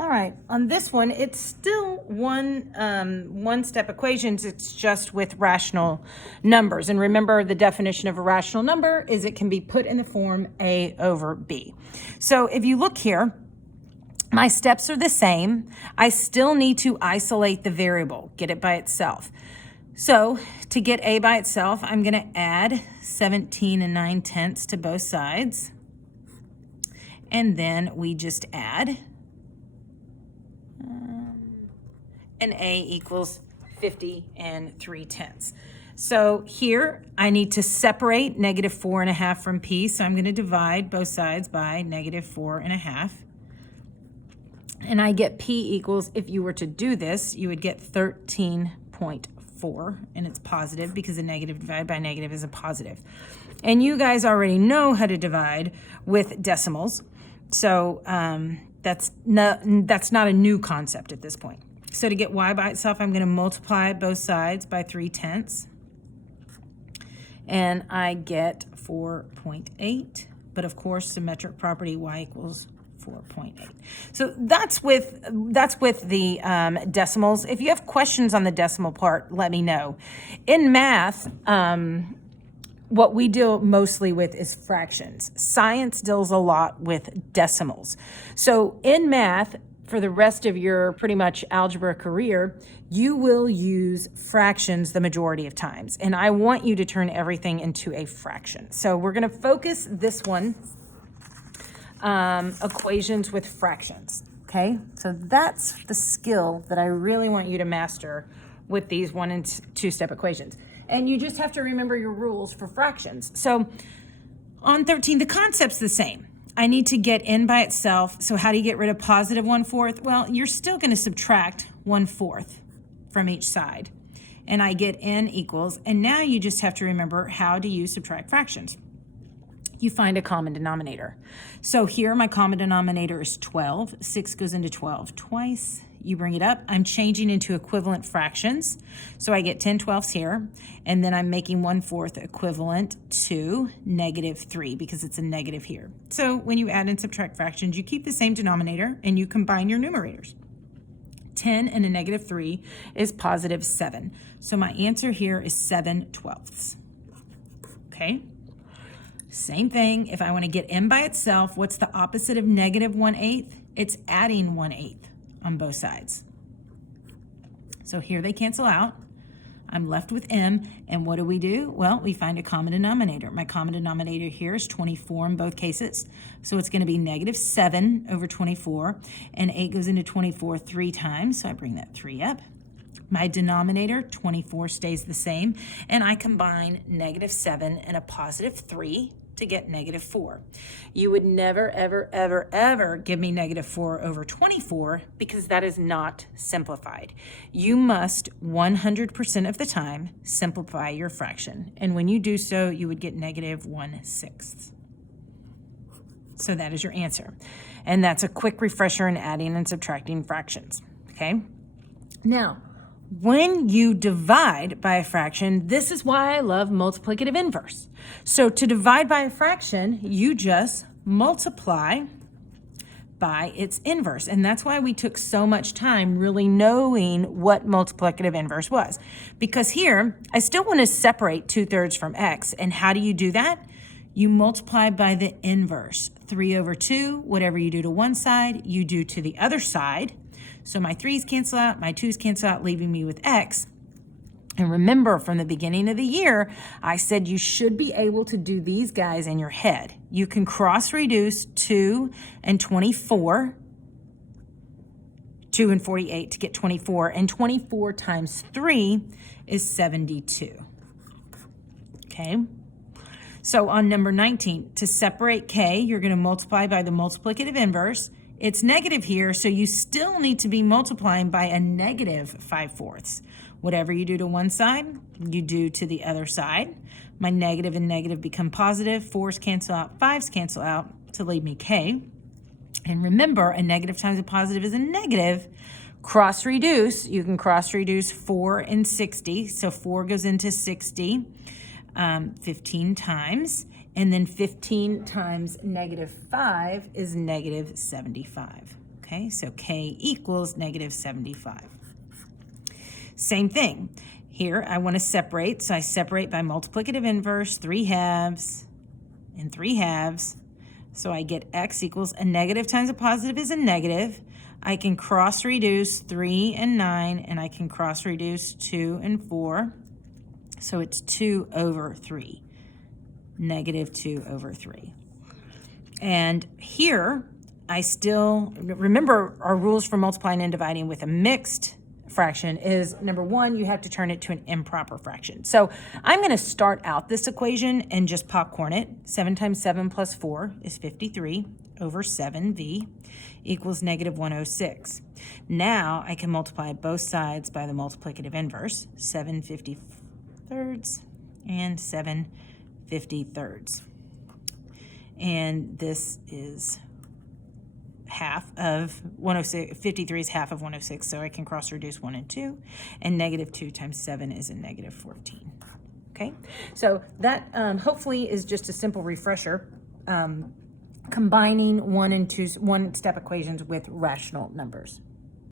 All right, on this one, it's still one-step equations. It's just with rational numbers. And remember, the definition of a rational number is it can be put in the form A over B. So if you look here, my steps are the same. I still need to isolate the variable, get it by itself. So to get A by itself, I'm going to add 17 and 9/10 to both sides. And then we just add and A equals 50 and 3/10. So here I need to separate -4.5 from P. So I'm going to divide both sides by -4.5. And I get P equals, if you were to do this, you would get 13.4. And it's positive because a negative divided by negative is a positive. And you guys already know how to divide with decimals. So that's not a new concept at this point. So to get y by itself, I'm going to multiply both sides by 3/10. And I get 4.8. But of course, symmetric property, y equals 4.8. So that's with the decimals. If you have questions on the decimal part, let me know. In math, what we deal mostly with is fractions. Science deals a lot with decimals. So in math, for the rest of your pretty much algebra career, you will use fractions the majority of times. And I want you to turn everything into a fraction. So we're going to focus this one, equations with fractions. Okay, so that's the skill that I really want you to master with these 1- and 2-step equations. And you just have to remember your rules for fractions. So on 13, the concept's the same. I need to get n by itself. So how do you get rid of positive 1/4? Well, you're still going to subtract 1/4 from each side. And I get n equals, and now you just have to remember, how do you subtract fractions? You find a common denominator. So here my common denominator is 12. 6 goes into 12 twice. You bring it up. I'm changing into equivalent fractions. So I get 10/12 here. And then I'm making 1/4 equivalent to -3 because it's a negative here. So when you add and subtract fractions, you keep the same denominator and you combine your numerators. 10 and a -3 is +7. So my answer here is 7/12. Okay. Same thing. If I want to get n by itself, what's the opposite of -1/8? It's adding 1/8 on both sides. So here they cancel out. I'm left with m, and what do? Well, we find a common denominator. My common denominator here is 24 in both cases. So it's going to be -7 over 24, and 8 goes into 24 3 times, so I bring that 3 up. My denominator, 24, stays the same, and I combine -7 and a +3 to get -4. You would never, ever, ever, ever give me -4 over 24 because that is not simplified. You must 100% of the time simplify your fraction. And when you do so, you would get -1/6. So that is your answer. And that's a quick refresher in adding and subtracting fractions, okay? Now, when you divide by a fraction, this is why I love multiplicative inverse. So to divide by a fraction, you just multiply by its inverse. And that's why we took so much time really knowing what multiplicative inverse was. Because here, I still want to separate 2/3 from x. And how do you do that? You multiply by the inverse. 3 over 2, whatever you do to one side, you do to the other side. So my 3's cancel out, my 2's cancel out, leaving me with x. And remember, from the beginning of the year, I said you should be able to do these guys in your head. You can cross-reduce 2 and 24, 2 and 48 to get 24, and 24 times 3 is 72. Okay? So on number 19, to separate k, you're going to multiply by the multiplicative inverse. It's negative here, so you still need to be multiplying by a -5/4. Whatever you do to one side, you do to the other side. My negative and negative become positive. 4's cancel out, 5's cancel out to leave me k. And remember, a negative times a positive is a negative. Cross-reduce, you can cross-reduce 4 and 60. So 4 goes into 60 15 times. And then 15 times -5 is -75, Okay, so k equals negative 75. Same thing. Here, I want to separate, so I separate by multiplicative inverse, 3/2 and 3/2. So I get x equals a negative times a positive is a negative. I can cross-reduce 3 and 9, and I can cross-reduce 2 and 4. So it's 2 over 3, negative 2 over 3. And here, I still, remember our rules for multiplying and dividing with a mixed fraction is, number one, you have to turn it to an improper fraction. So I'm going to start out this equation and just popcorn it. 7 times 7 plus 4 is 53 over 7v equals negative 106. Now I can multiply both sides by the multiplicative inverse, 7 53rds and 7 53rds. And this is half of 106, 53 is half of 106, so I can cross-reduce 1 and 2, and negative 2 times 7 is a negative 14. Okay, so that hopefully is just a simple refresher, combining one-step equations with rational numbers.